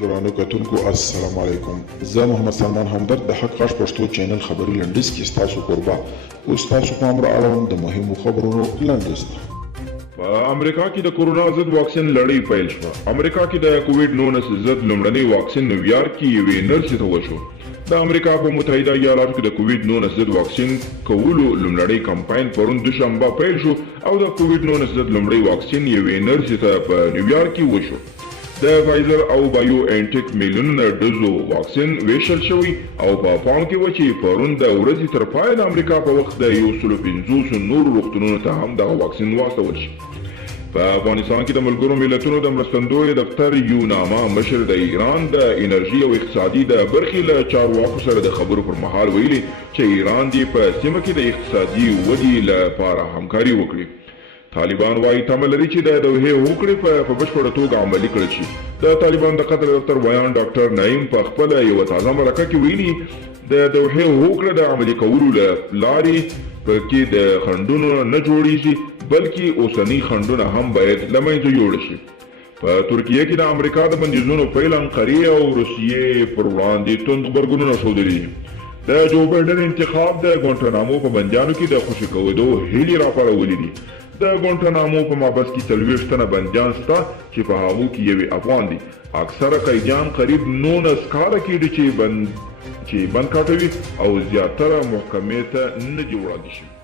درانه کتونکو السلام علیکم. زه محمد سلمان همدرد د حق غږ پښتو چینل خبري لنډیز کې ستاسو کوربه اوس تاسو پام را اړوم د مهمو خبرونو لنډیز ته. په امریکا کې د کورونا ضد واکسین لړۍ پیل شوه. امریکا کې د کووډ-19 ضد لومړنی واکسین نیویارک کې یوې نرسې ته وشو. د امریکا په متحده ایالاتو کې د کووډ-19 ضد واکسین کولو لومړنی کمپاین پرون دوشنبه پیل شو او د کووډ-19 ضد لومړی واکسین یوې نرسې ته په نیویارک کې وشو. د فایزر او بایو انټیک میلیونونه ډوزو واکسین ویشل شوی او په پام کې و چې پرون د ورځې تر پای د امریکا په وخت د 150 نورو روغتونونو ته هم دغه واکسین واستول شي. په افغانستان کې د ملګرو ملتونو د مرستندوی دفتر یوناما مشر د ایران د انرژي او اقتصادي د برخې له چارواکو سره د خبرو پر مهال ویلي چې ایران دې په سیمه کې د اقتصادي ودې لپاره همکاري وکړي. طالبان وايي تمه لري چې د دوحې هوکړې په بشپړه توګه عملي کړل شي. د طالبان د قطر دفتر بیان ډاکټر نعیم په خپله یوه تازه مرکه کې ویلي د دوحې هوکړه د عملي کولو له لارې په کې د خنډونو نه جوړیږي بلکې اوسني خنډونه هم باید له منځه یوړل شي. په ترکیه کې د امریکا د بندیزونو پیل انقرې او روسیې پر وړاندې توند غبرګونونه ښودلي دي. د جو بایډن انتخاب د ګوانټانامو په بندیانو کې د خوشي کېدو هیلې راپارولې دي. د ګوانټانامو په مابس کې 40 تنه بندیان شته چې په هغو کې یوې افغان دي. اکثره قیدیان قریب 19 کاله کېږي چې بند کاټوي او زیاتره محکمې ته نه دي وړاندې شوي.